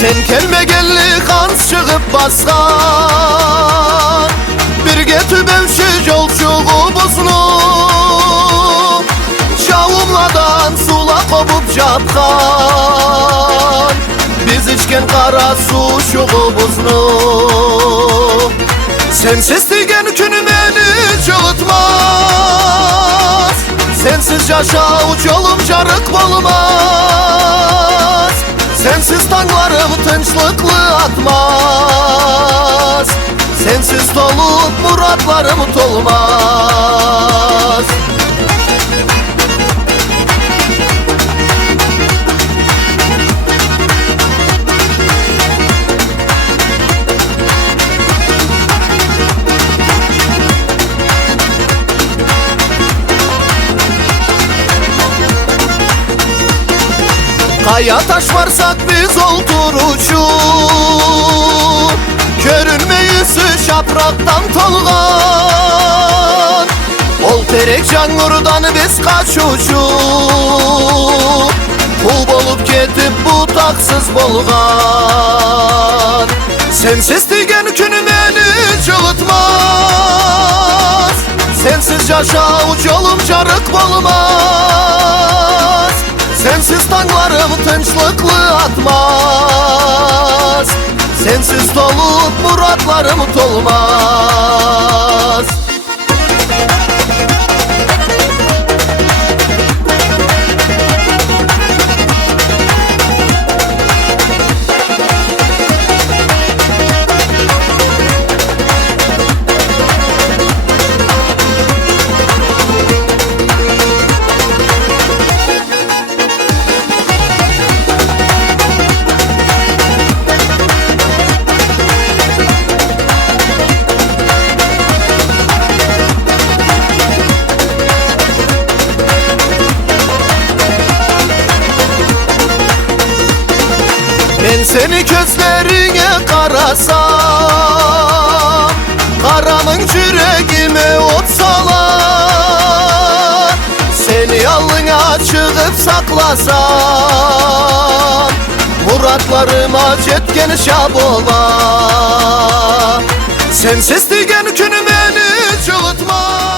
Sen gelme kans çıkıp baskan, bir getib evşi yolçuğu buzlu, çavumladan sula kopup japkan, biz içken kara su şuğu buzlu. Sensiz digen günü beni cıvıtmaz, sensiz yaşavuç yolum jarık bolmaz. Sensiz tanglarım tınçlıklı atmaz, sensiz dolup muratlarım tolmaz. Kaya taş varsak biz olturucu, görünmeyüsü şapraktan tolgan. Ol terek canlıdan biz kaçucu, kul bolup ketip bu taksız bolgan. Sensiz digen günü beni cıvıtmaz, sensiz yaşavuç yolum jarık bolmaz. Sensiz tanglarım tınçlıklı atmaz, sensiz dolup muratlarım tolmaz. Ben seni gözlerine karasam, karamın yüreğime ot salar. Seni alnına çıkıp saklasam, muratlarıma jetken şab olar. Sensiz digen günü beni cıvıtmaz.